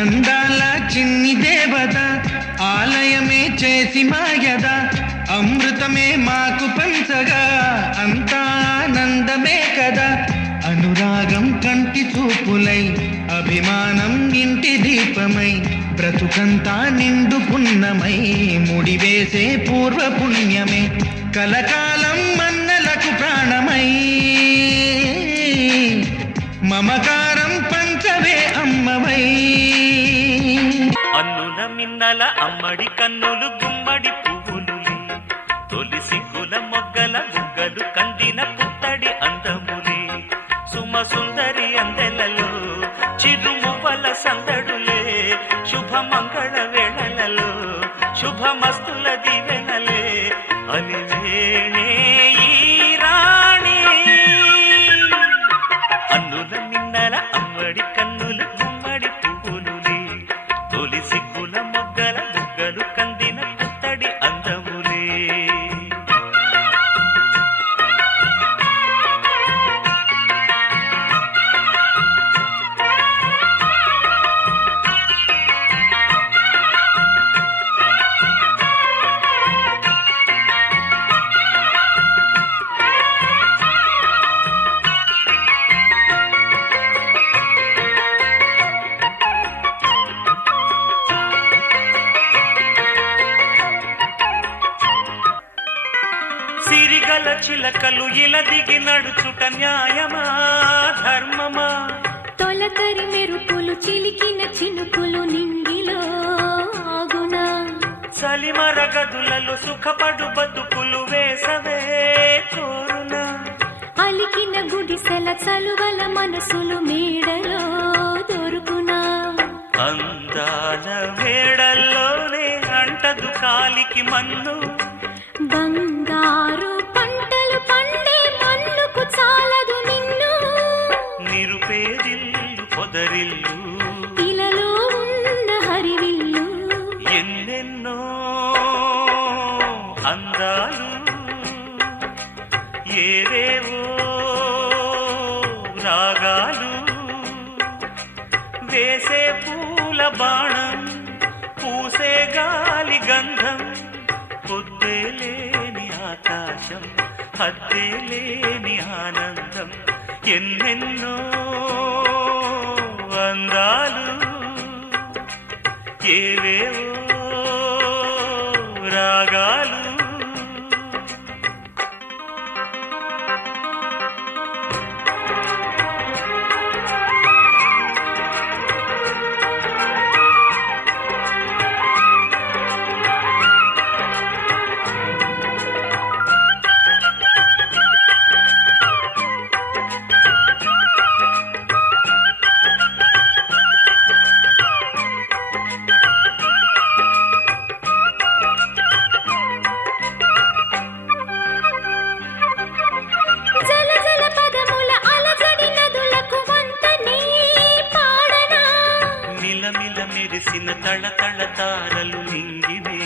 అందాల చిన్ని దేవత ఆలయమే చేసి మాయద అమృతమే మాకు పంచగా అంతా ఆనందమే కదా అనురాగం కంటి చూపులై అభిమానం ఇంటి దీపమై బ్రతుకంతా నిండు పున్నమై ముడివేసే పూర్వ పుణ్యమే కలకాలం మన్నలకు ప్రాణమై మమకారం పంచవే అమ్మవై అన్నుల మిన్నల అమ్మడి కన్నులు గుమ్మడి పువ్వులులే తొలి సిగ్గుల మొగ్గల బుగ్గలు కందిన పుత్తడి అందములే సుమ సుందరి అందెలలో చిరుమువ్వల సందడులే శుభమంగళ వేళలలో శుభమస్తుల దివెనలే అలివేణే ఈ రాణి అన్నుల మిన్నల అమ్మడి కన్నులు గుమ్మడి పువ్వులులే తొలి సిగ్గుల మొగ్గల బుగ్గలు కందిన పుత్తడి అందములే సిరిగల చిలకలు ఇలా దిగి నడుచుట న్యాయమా ధర్మమా తొలకరి మెరుపులు చిలికిన చినుకులు నింగిలో ఆగునా చలిమర గదులలో సుఖపడు బతుకులు వేసవే కోరునా అలికిన గుడిసెల చలువల మనసులు మేడలో దొరుకునా అందాల వేడల్లోనే అంటదు కాలికి మన్ను బంగారు పంటలు పండే మన్నుకు చాలదు నిన్ను నిరుపేదిల్లు పొదరిల్లు ఇలలో ఉన్న హరివిల్లు ఎన్నెన్నో అందాలు ఏవేవో రాగాలు వేసే పూల బాణం పూసే గాలి గంధం పొద్దేలేని ఆకాశం హద్దేలేని ఆనందం ఎన్నెన్నో అందాలు ఏవేవో రాగాలు మెరిసిన తళ తళ తారలు నింగినే